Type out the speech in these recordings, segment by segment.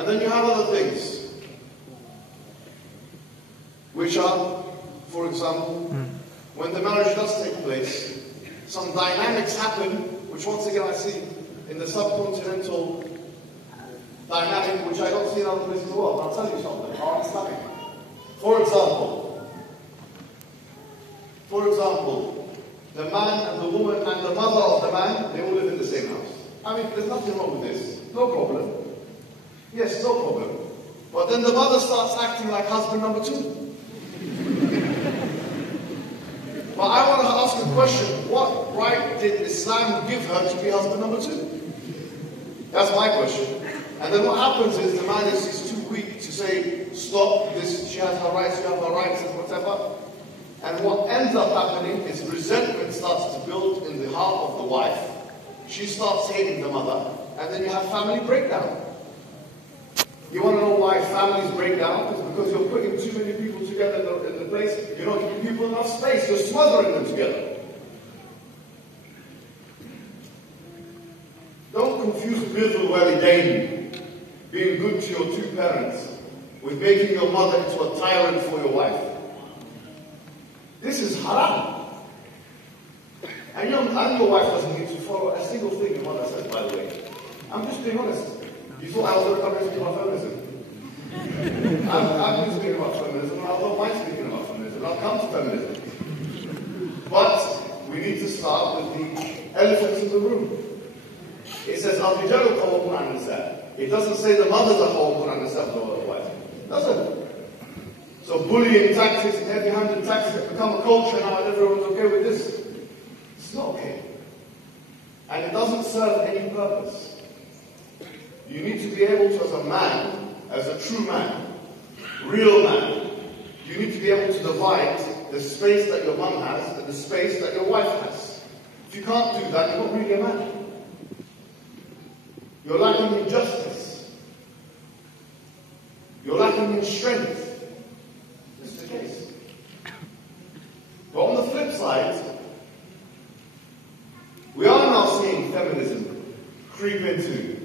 And then you have other things, which are, for example, when the marriage does take place, some dynamics happen, which once again I see in the subcontinental dynamic, which I don't see in other places as well. I'll tell you something, are Islamic. For example, the man and the woman and the mother of the man, they all live in the same house. I mean, there's nothing wrong with this. No problem. Yes, no problem. But then the mother starts acting like husband number 2. But I want to ask a question. What right did Islam give her to be husband number 2? That's my question. And then what happens is the man is too weak to say, stop, this, she has her rights, you have her rights, and whatever. And what ends up happening is resentment starts to build in the heart of the wife. She starts hating the mother. And then you have family breakdown. You want to know why families break down? It's because you're putting too many people together in the place. You're not giving people enough space. You're smothering them together. Don't confuse birrul walidain, being good to your 2 parents, with making your mother into a tyrant for your wife. This is haram. And your wife doesn't need to follow a single thing your mother says, by the way. I'm just being honest. You thought I was going to come here speaking about feminism. I've been speaking about feminism, and I don't mind speaking about feminism. I'll come to feminism. But we need to start with the elephants in the room. It says, Al-Rijalu qawwamun 'ala an-nisa. It doesn't say the mothers are qawwamun 'ala an-nisa, it doesn't. So bullying tactics and heavy-handed tactics have become a culture now, and everyone's okay with this. It's not okay. And it doesn't serve any purpose. You need to be able to, as a man, as a true man, real man, you need to be able to divide the space that your mum has and the space that your wife has. If you can't do that, you're not really a man. You're lacking in justice. You're lacking in strength. This is the case. But on the flip side, we are now seeing feminism creep into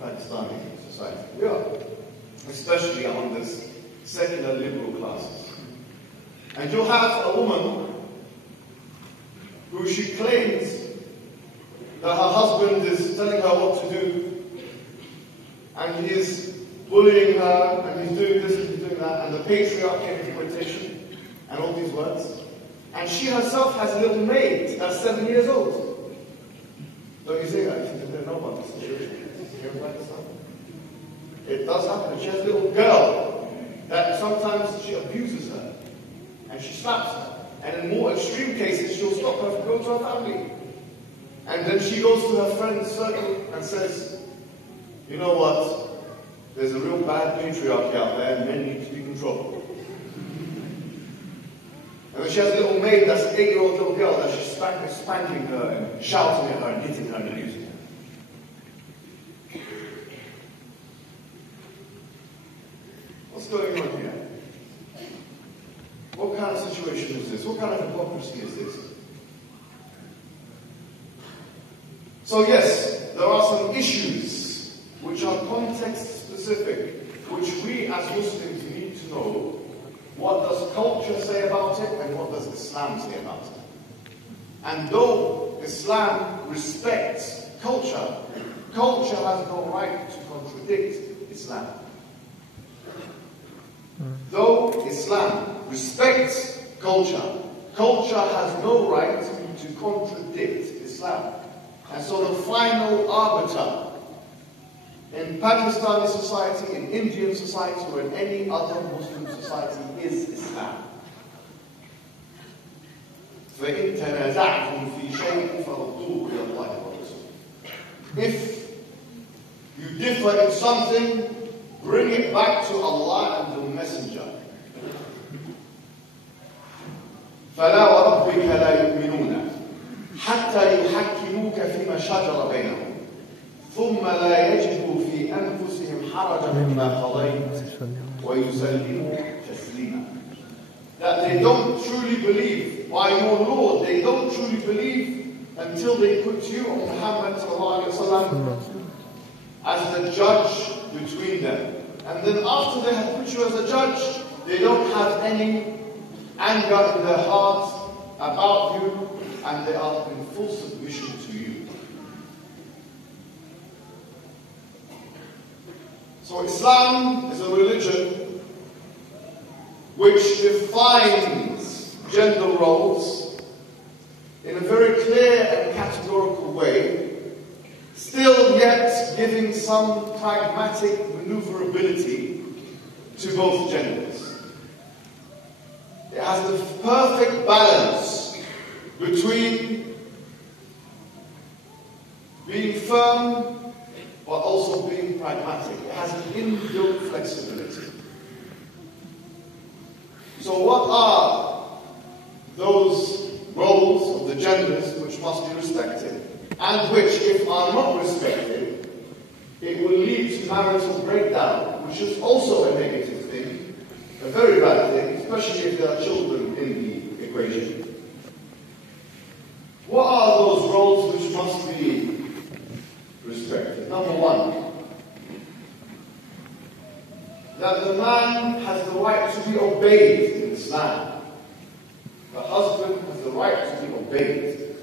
Pakistani society. We are. Especially among this secular liberal classes. And you'll have a woman who she claims that her husband is telling her what to do, and he is bullying her, and he's doing this and he's doing that, and the patriarchy and exploitation, and all these words. And she herself has a little maid that's 7 years old. Don't you see that? You don't know about this situation. It does happen. She has a little girl that sometimes she abuses her and she slaps her. And in more extreme cases, she'll stop her from going to her family. And then she goes to her friend's circle and says, you know what? There's a real bad patriarchy out there and men need to be controlled. And then she has a little maid that's an 8-year-old little girl that she's spanking her and shouting at her and hitting her and abusing her. What's going on here? What kind of situation is this? What kind of hypocrisy is this? So yes, there are some issues which are context specific, which we as Muslims need to know. What does culture say about it and what does Islam say about it? And though Islam respects culture, culture has no right to contradict Islam. Though Islam respects culture, culture has no right to contradict Islam. And so the final arbiter in Pakistani society, in Indian society, or in any other Muslim society is Islam. فَإِن تَنَازَعْتُمْ فِي شَيْءٍ فَرُدُّوهُ إِلَى اللَّهِ وَالرَّسُولِ. If you differ in something, bring it back to Allah and the Messenger. فَلَا وَرَبِّكَ لَا يُؤْمِنُونَ حَتَّى يُحَكِّمُوكَ فِيمَا شَجَرَ بَيْنَهُمْ ثُمَّ لَا يَجِدُوا فِي أَنفُسِهِمْ حَرَجًا مِمَّا قَضَيْتَ وَيُسَلِّمُوا تَسْلِيمًا. That they don't truly believe by your Lord, they don't truly believe until they put you, Muhammad sallallahu alaihi wasallam, as the judge between them. And then after they have put you as a judge, they don't have any anger in their hearts about you, and they are in full submission to you. So Islam is a religion which defines gender roles in a very clear and categorical way, still yet giving some pragmatic maneuverability to both genders. It has the perfect balance between being firm but also being pragmatic. It has an inbuilt flexibility. So what are those roles of the genders which must be respected, and which, if are not respected, it will lead to marital breakdown, which is also a negative thing, a very bad thing, especially if there are children in the equation. What are those roles which must be respected? Number one, that the man has the right to be obeyed in Islam. The husband has the right to be obeyed.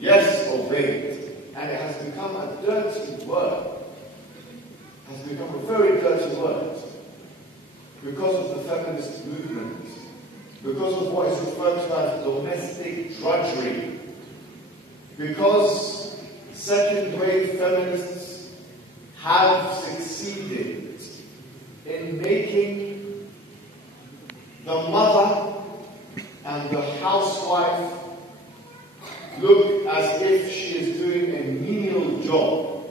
Yes, obeyed. And it has become a dirty word. It has become a very dirty word because of the feminist movement, because of what is referred to as domestic drudgery, because second-wave feminists have succeeded in making the mother and the housewife look as if she is doing a menial job.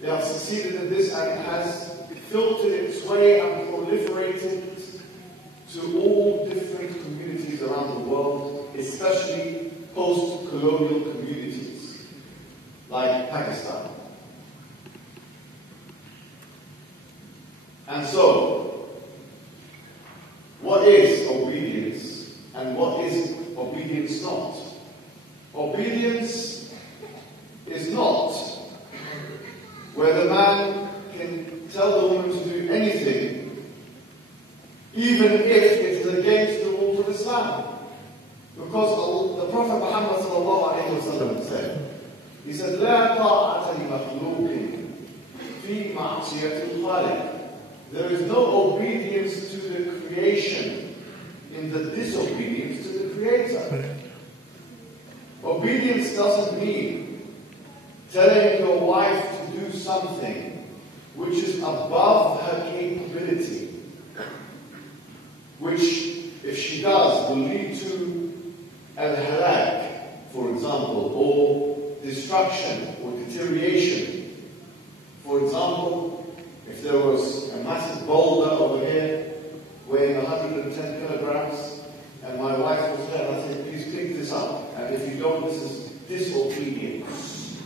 They have succeeded in this, and it has filtered its way and proliferated to all different communities around the world, especially post-colonial communities like Pakistan. And so, what is obedience and what is obedience not? Obedience is not where the man can tell the woman to do anything, even if it is against the rules of Islam. Because the Prophet Muhammad ﷺ said, he said, لا طاعة لمخلوق في معصية الخالق. There is no obedience to the creation in the disobedience to the Creator. Obedience doesn't mean telling your wife to do something which is above her capability, which, if she does, will lead to al-halak, for example, or destruction or deterioration. For example, if there was a massive boulder over here weighing 110 kilograms, and my wife was there, and I said, please pick this up, and if you don't, this is disobedience.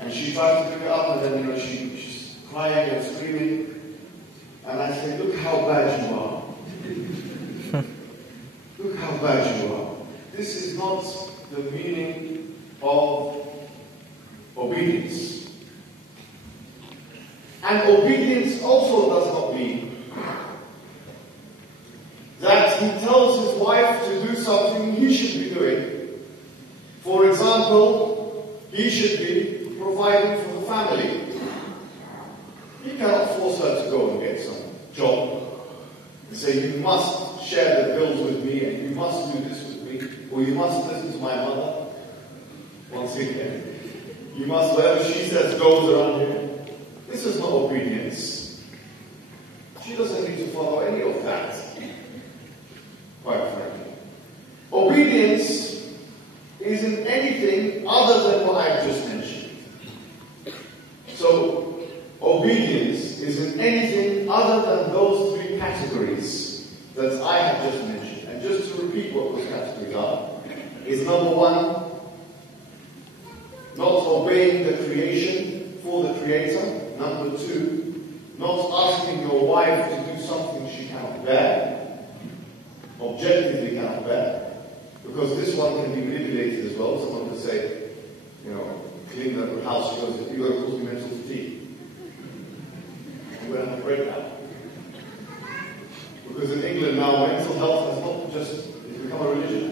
And she tried to pick it up, and then she's crying and screaming, and I said, look how bad you are. Look how bad you are. This is not the meaning of obedience. And obedience also does not mean that he tells his wife to do something he should be doing. For example, he should be providing for the family. He cannot force her to go and get some job and say, you must share the bills with me, and you must do this with me, or you must listen to my mother. Once again, you must, whatever she says goes around here. This is not obedience. She doesn't need to follow any of that, quite frankly. Obedience isn't anything other than what I've just mentioned. So, obedience isn't anything other than those three categories that I have just mentioned. And just to repeat what those categories are, is number one, not obeying the creation for the Creator. Number two, not asking your wife to do something she cannot bear, objectively cannot bear, because this one can be manipulated as well. Someone could say, you know, clean the house, she goes, "You're going to cause me mental fatigue. I'm going to have a breakdown." Because in England now, mental health has not just, it's become a religion.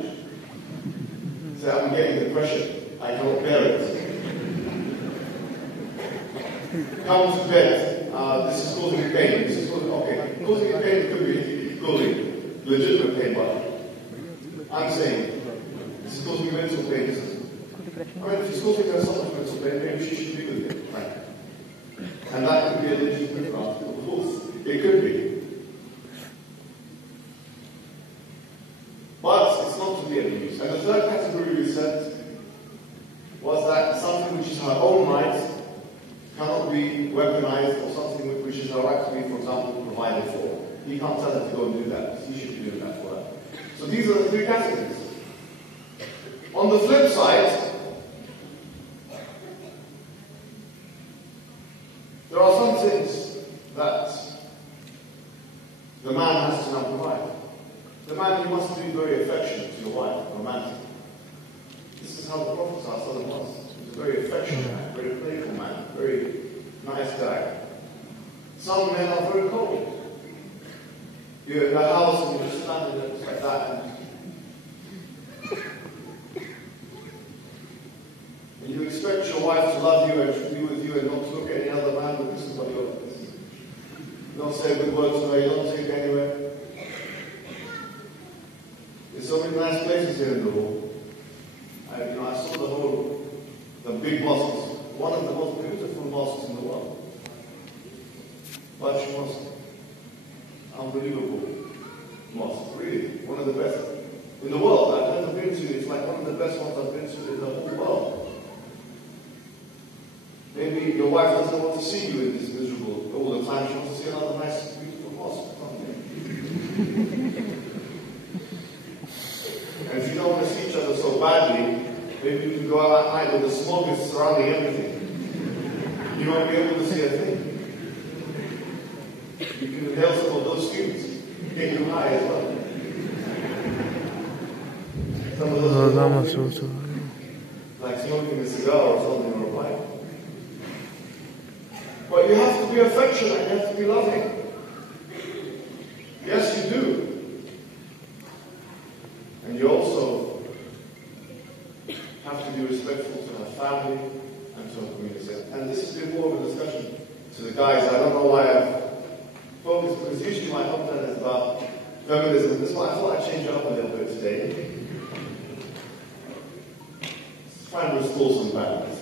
So I'm getting depression. I cannot bear it. Come to bed. This is causing me pain. This is causing, okay. Causing me pain, it could be causing legitimate pain, but I'm saying this is causing me mental pain. If she's causing her so much mental pain, maybe she should be with him. Right? And that could be a legitimate cause. Of course, it could be. But it's not to be abused. And the third category we said was that something which is her own right cannot be weaponized, or something which is her right to be, for example, provided for. He can't tell her to go and do that. He should be doing that for her. So these are the three categories. On the flip side, there are some things that the man has to now provide. The man, you must be very affectionate to your wife, romantic. This is how the Prophet was. He was a very affectionate man, very playful man, very nice guy. Some men are very cold. You're in the house and you're just standing there like that, and you expect your wife to love you and to be with you and not to look at any other man, but this is what you're like. You don't say a good word to her, you don't take her anywhere. There's so many nice places here in the world. I saw the big mosques, one of the most beautiful mosques in the world. Bach Mosque. Unbelievable mosque, really. One of the best in the world. I've never been to it. It's like one of the best ones I've been to in the whole world. Maybe your wife doesn't want to see you in this miserable all the time. She wants to see another nice, beautiful mosque. And if you don't want to see each other so badly, maybe you can go out at night with the smoke is surrounding everything. You won't be able to see a thing. You can inhale some of those fumes. Get you high as well. Some of those like smoking a cigar or something or a pipe. But you have to be affectionate, you have to be loving. Yes, you do. And you also have to be respectful to her family and to her community. And this has been more of a discussion to the guys. I don't know why I've focused, because usually my content is about feminism. This one, I thought I'd change it up a little bit today. Try and restore some balance.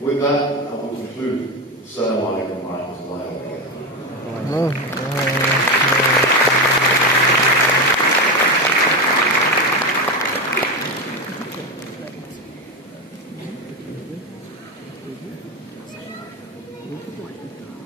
With that, I will conclude. Assalamu alaikum wa rahmatullahi wa barakatuh. Thank you.